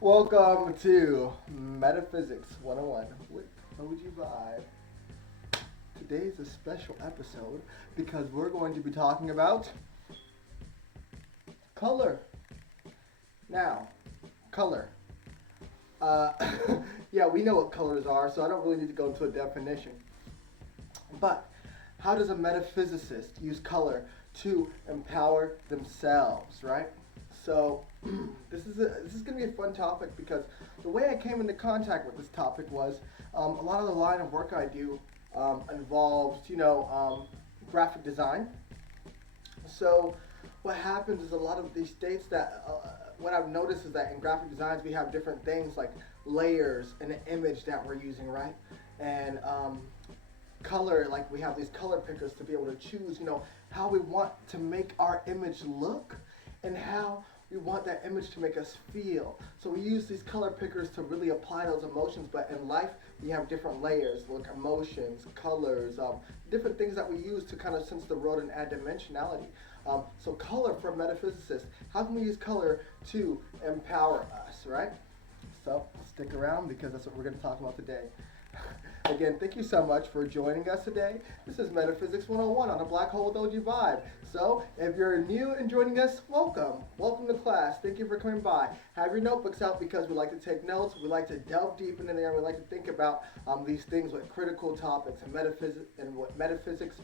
Welcome to Metaphysics 101 with OG Vibe. Today's a special episode because we're going to be talking about color. Now, color. Uh, yeah, we know what colors are, so I don't really need to go into a definition. But how does a metaphysicist use color to empower themselves, right? So this is going to be a fun topic because the way I came into contact with this topic was a lot of the line of work I do involves graphic design. So what happens is a lot of these states that what I've noticed is that in graphic designs we have different things like layers and an image that we're using, right? And color, like we have these color pickers to be able to choose, how we want to make our image look and how we want that image to make us feel. So we use these color pickers to really apply those emotions, but in life we have different layers, like emotions, colors, different things that we use to kind of sense the world and add dimensionality. So color for a metaphysicist, how can we use color to empower us, right? So stick around because that's what we're going to talk about today. Again, thank you so much for joining us today. This is Metaphysics 101 on a Black Hole with OG Vibe. So, if you're new and joining us, welcome. Welcome to class. Thank you for coming by. Have your notebooks out because we like to take notes. We like to delve deep into there. We like to think about these things with critical topics and metaphysics. And what metaphysics,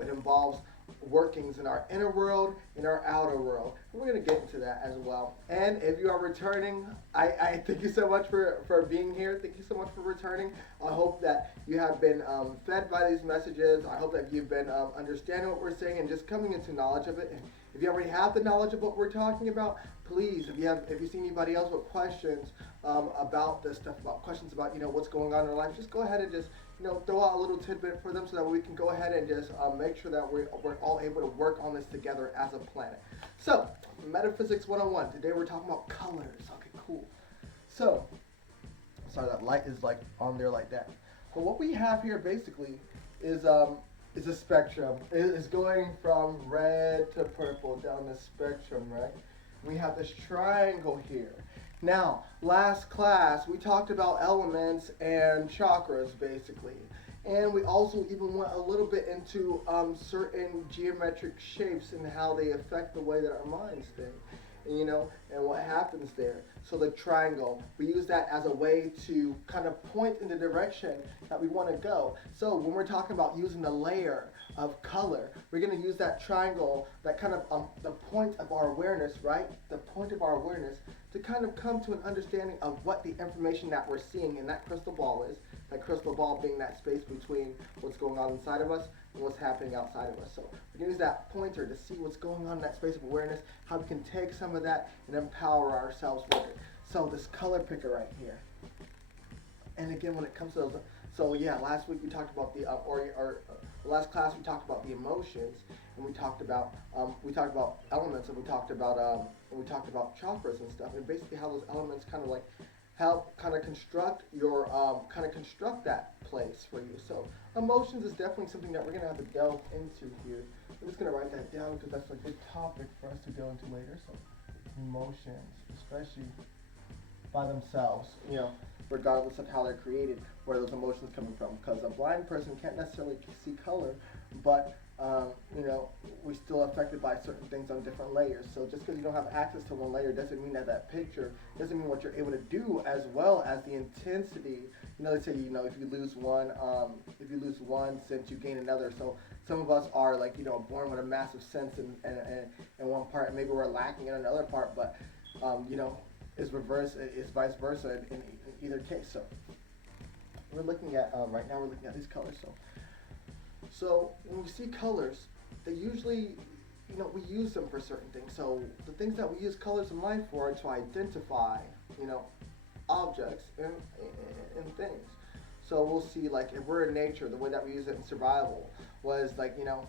it involves workings in our inner world, in our outer world. We're going to get into that as well. And if you are returning, I thank you so much for being here. Thank you so much for returning. I hope that you have been fed by these messages. I hope that you've been understanding what we're saying and just coming into knowledge of it. And if you already have the knowledge of what we're talking about, please, if you see anybody else with questions about this stuff, about questions about what's going on in their life, just go ahead and just throw out a little tidbit for them so that we can go ahead and just make sure that we're all able to work on this together as a planet. So, Metaphysics 101. Today we're talking about colors. Okay, cool. So, sorry, that light is like on there like that. But what we have here basically is a spectrum. It is going from red to purple down the spectrum, right? We have this triangle here. Now, last class, we talked about elements and chakras, basically. And we also even went a little bit into certain geometric shapes and how they affect the way that our minds think, and what happens there. So the triangle, we use that as a way to kind of point in the direction that we want to go. So when we're talking about using the layer of color, we're going to use that triangle, that kind of the point of our awareness, right? The point of our awareness to kind of come to an understanding of what the information that we're seeing in that crystal ball is. That crystal ball being that space between what's going on inside of us and what's happening outside of us. So we can use that pointer to see what's going on in that space of awareness, how we can take some of that and empower ourselves with it. So this color picker right here. And again, when it comes to those, so yeah, last week we talked about last class we talked about the emotions, and we talked about elements, and we talked about chakras and stuff, and basically how those elements kind of like help kind of construct your construct that place for you. So emotions is definitely something that we're gonna have to delve into here. I'm just gonna write that down because that's a good topic for us to go into later. So emotions, especially by themselves, regardless of how they're created, where those emotions coming from. Because a blind person can't necessarily see color, but we're still affected by certain things on different layers. So just because you don't have access to one layer doesn't mean that picture doesn't mean what you're able to do, as well as the intensity. Let's say if you lose one sense, you gain another. So some of us are born with a massive sense in one part, and maybe we're lacking in another part, but is vice versa in either case. So we're looking at right now we're looking at these colors. So when we see colors, they usually we use them for certain things. So the things that we use colors in life for are to identify objects and things. So we'll see, like, if we're in nature, the way that we use it in survival was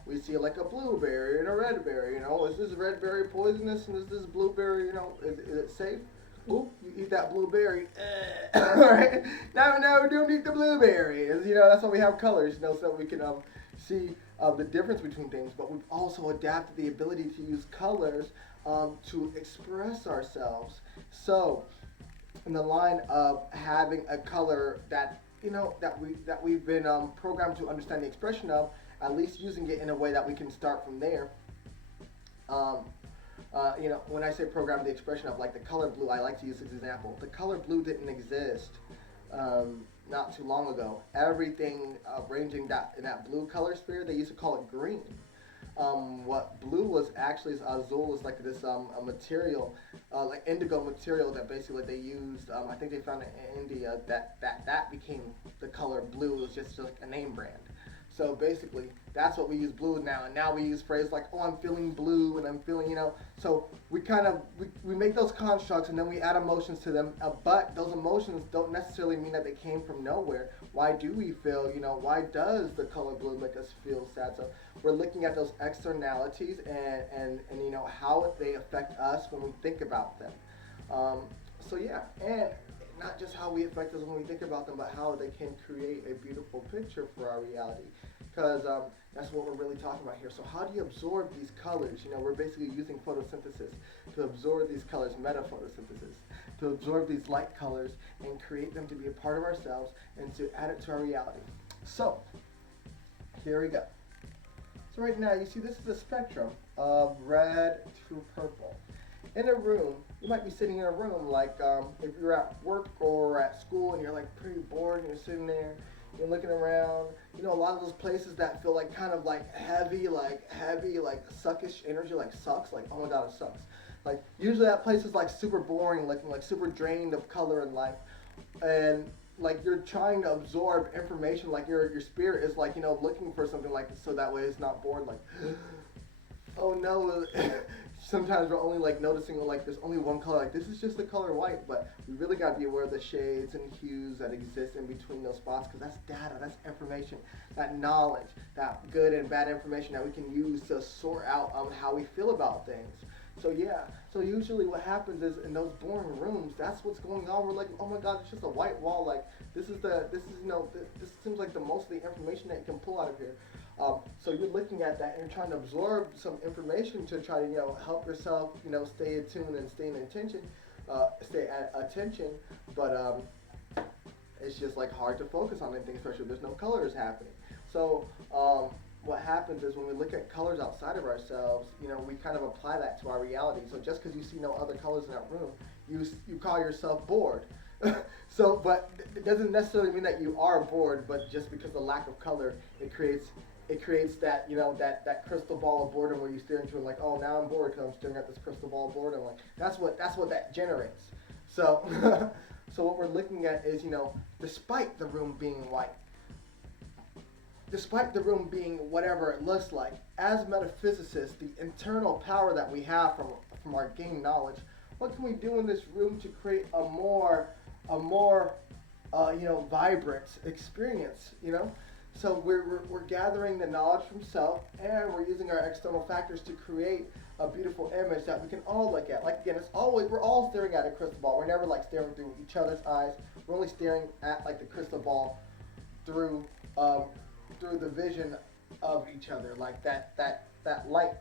we see like a blueberry and a red berry. Is this red berry poisonous and is this blueberry is it safe? Oop, you eat that blueberry. Alright. No, don't eat the blueberries. That's why we have colors, so that we can see the difference between things. But we've also adapted the ability to use colors to express ourselves. So, in the line of having a color that we've been programmed to understand the expression of, at least using it in a way that we can start from there. Um, when I say program the expression of, like the color blue, I like to use this example. The color blue didn't exist not too long ago. Everything ranging that in that blue color sphere, they used to call it green. What blue was actually is azul, is like this a material, like indigo material that basically they used. I think they found it in India that became the color blue. It was just like a name brand. So basically, that's what we use blue now. And now we use phrases like, oh, I'm feeling blue, and I'm feeling, So we kind of, we make those constructs, and then we add emotions to them. But those emotions don't necessarily mean that they came from nowhere. Why do we feel, why does the color blue make us feel sad? So we're looking at those externalities and how they affect us when we think about them. So yeah, and not just how we affect us when we think about them, but how they can create a beautiful picture for our reality. Because that's what we're really talking about here. So how do you absorb these colors? We're basically using photosynthesis to absorb these colors, metaphotosynthesis, to absorb these light colors and create them to be a part of ourselves and to add it to our reality. So here we go. So right now, you see this is a spectrum of red to purple. In a room, you might be sitting in a room like if you're at work or at school and you're like pretty bored and you're sitting there, you're looking around. A lot of those places that feel like kind of like heavy, like suckish energy, like sucks, like oh my god, it sucks. Like usually that place is like super boring looking, like super drained of color and life, and like you're trying to absorb information, like your spirit is like looking for something like so that way it's not bored, like oh no. Sometimes we're only like noticing like there's only one color, like this is just the color white, but we really got to be aware of the shades and hues that exist in between those spots, because that's data, that's information, that knowledge, that good and bad information that we can use to sort out how we feel about things. So yeah, so usually what happens is in those boring rooms, that's what's going on. We're like, oh my god, it's just a white wall. Like this seems like the most of the information that you can pull out of here. So you're looking at that and you're trying to absorb some information to try to help yourself stay attuned and stay at attention, but it's just like hard to focus on anything, especially if there's no colors happening. So what happens is when we look at colors outside of ourselves, we kind of apply that to our reality. So just because you see no other colors in that room, you call yourself bored. So, but it doesn't necessarily mean that you are bored, but just because the lack of color, it creates that that crystal ball of boredom where you stare into it like, oh, now I'm bored because I'm staring at this crystal ball of boredom. Like that's what that generates. So so what we're looking at is despite the room being white, despite the room being whatever it looks like, as metaphysicists, the internal power that we have from our gained knowledge, what can we do in this room to create a more vibrant experience? So we're gathering the knowledge from self, and we're using our external factors to create a beautiful image that we can all look at. Like again, we're all staring at a crystal ball. We're never like staring through each other's eyes. We're only staring at like the crystal ball through the vision of each other. Like that light,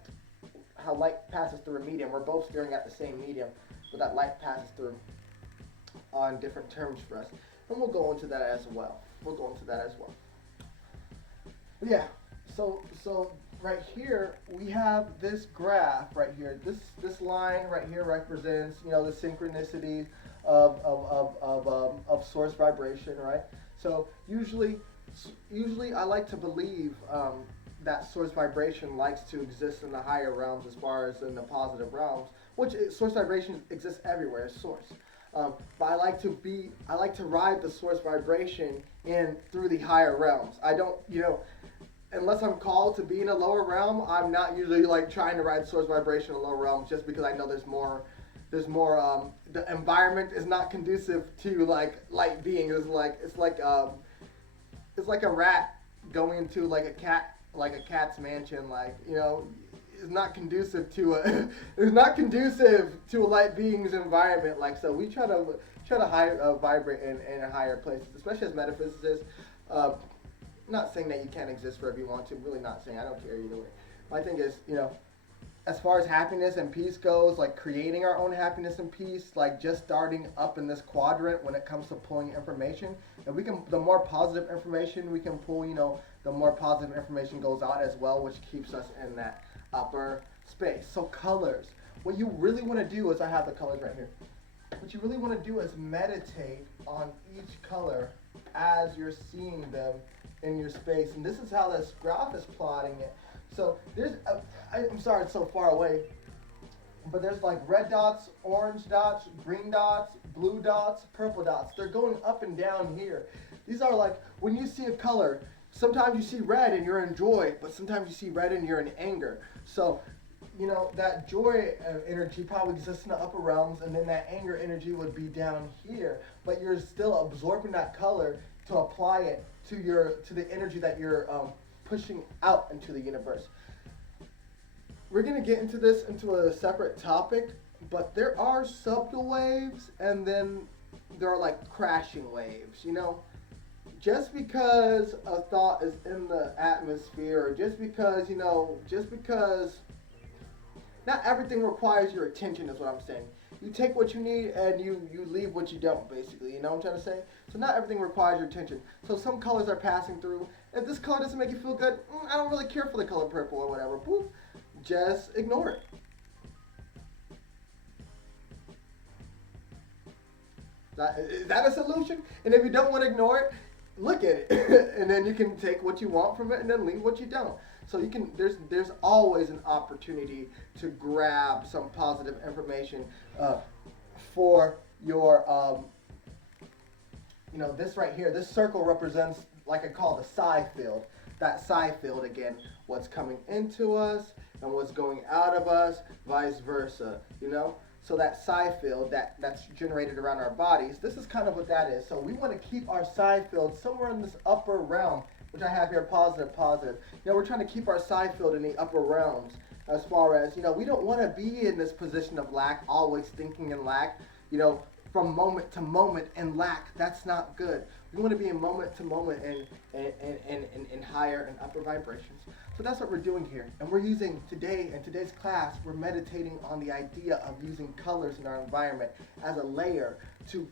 how light passes through a medium. We're both staring at the same medium, but that light passes through on different terms for us. And we'll go into that as well. Yeah, so right here we have this graph right here. This line right here represents the synchronicity of source vibration, right? So usually I like to believe that source vibration likes to exist in the higher realms as far as in the positive realms, which source vibration exists everywhere as source. But I like to ride the source vibration in through the higher realms. I don't, unless I'm called to be in a lower realm, I'm not usually like trying to ride source vibration in a lower realm just because I know there's more, the environment is not conducive to like light beings. It's like a rat going into like a cat's mansion, is not conducive to a light being's environment. Like, so we try to vibrate in higher places, especially as metaphysicists. Not saying that you can't exist wherever you want to. Really not saying. I don't care either way. My thing is, as far as happiness and peace goes, like creating our own happiness and peace, like just starting up in this quadrant when it comes to pulling information. And we can, the more positive information we can pull, the more positive information goes out as well, which keeps us in that upper space. So colors. What you really want to do is, I have the colors right here. What you really want to do is meditate on each color as you're seeing them in your space. And this is how this graph is plotting it. So there's, I'm sorry it's so far away, but there's like red dots, orange dots, green dots, blue dots, purple dots. They're going up and down here. These are like, when you see a color, sometimes you see red and you're in joy, but sometimes you see red and you're in anger. So, that joy energy probably exists in the upper realms, and then that anger energy would be down here. But you're still absorbing that color to apply it to the energy that you're pushing out into the universe. We're going to get into this into a separate topic, but there are subtle waves, and then there are like crashing waves, Just because a thought is in the atmosphere, or just because not everything requires your attention is what I'm saying. You take what you need and you leave what you don't, basically. You know what I'm trying to say? So not everything requires your attention. So some colors are passing through. If this color doesn't make you feel good, I don't really care for the color purple or whatever. Boop. Just ignore it. Is that a solution? And if you don't want to ignore it, look at it. And then you can take what you want from it and then leave what you don't. So you can, there's always an opportunity to grab some positive information for your, this right here, this circle represents, like I call it, the psi field. That psi field, again, what's coming into us and what's going out of us, vice versa, So that psi field that's generated around our bodies, this is kind of what that is. So we want to keep our psi field somewhere in this upper realm, which I have here, positive. We're trying to keep our psi field in the upper realms, as far as, we don't want to be in this position of lack, always thinking in lack, from moment to moment in lack. That's not good. We want to be in moment to moment in higher and upper vibrations. So that's what we're doing here. And we're using today, in today's class, we're meditating on the idea of using colors in our environment as a layer to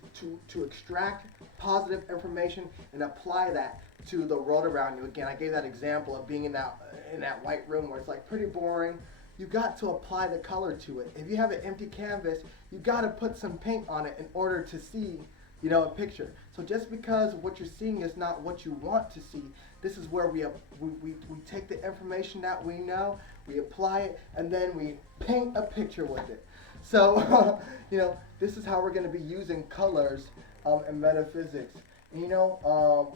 extract positive information and apply that to the world around you. Again, I gave that example of being in that white room where it's like pretty boring. You got to apply the color to it. If you have an empty canvas, you got to put some paint on it in order to see, a picture. So just because what you're seeing is not what you want to see, this is where we take the information that we know, we apply it, and then we paint a picture with it. So, this is how we're going to be using colors in metaphysics. And,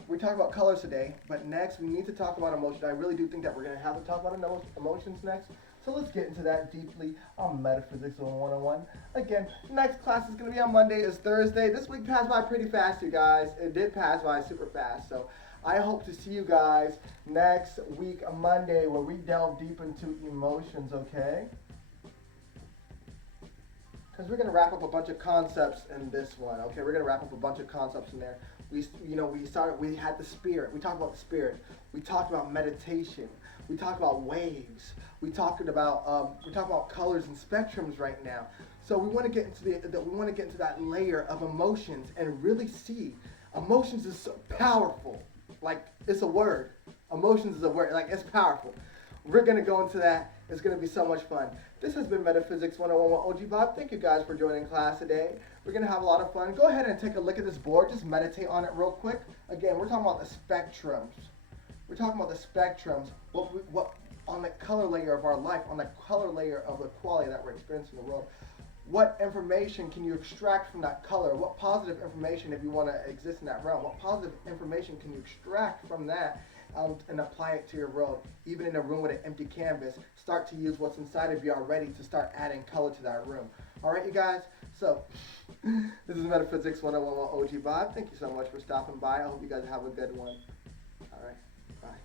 we talked about colors today, but next we need to talk about emotion. I really do think that we're going to have to talk about emotions next. So let's get into that deeply on Metaphysics 101. Again, next class is going to be on Monday. It's Thursday. This week passed by pretty fast, you guys. It did pass by super fast. So I hope to see you guys next week, Monday, where we delve deep into emotions, okay? Because we're going to wrap up a bunch of concepts in this one, okay? We're going to wrap up a bunch of concepts in there. We had the spirit. We talked about the spirit. We talked about meditation. We talked about waves. We talked about colors and spectrums right now. So we want to get into that layer of emotions and really see. Emotions is so powerful. Like, it's a word. Emotions is a word. Like, it's powerful. We're going to go into that. It's going to be so much fun. This has been Metaphysics 101 with OG Bob. Thank you guys for joining class today. We're going to have a lot of fun. Go ahead and take a look at this board. Just meditate on it real quick. Again, we're talking about the spectrums. We're talking about the spectrums. What on the color layer of our life, on the color layer of the quality that we're experiencing in the world. What information can you extract from that color? What positive information, if you want to exist in that realm, what positive information can you extract from that and apply it to your world? Even in a room with an empty canvas, start to use what's inside of you already to start adding color to that room. All right, you guys? So, this is Metaphysics 101 with OG Bob. Thank you so much for stopping by. I hope you guys have a good one. All right, bye.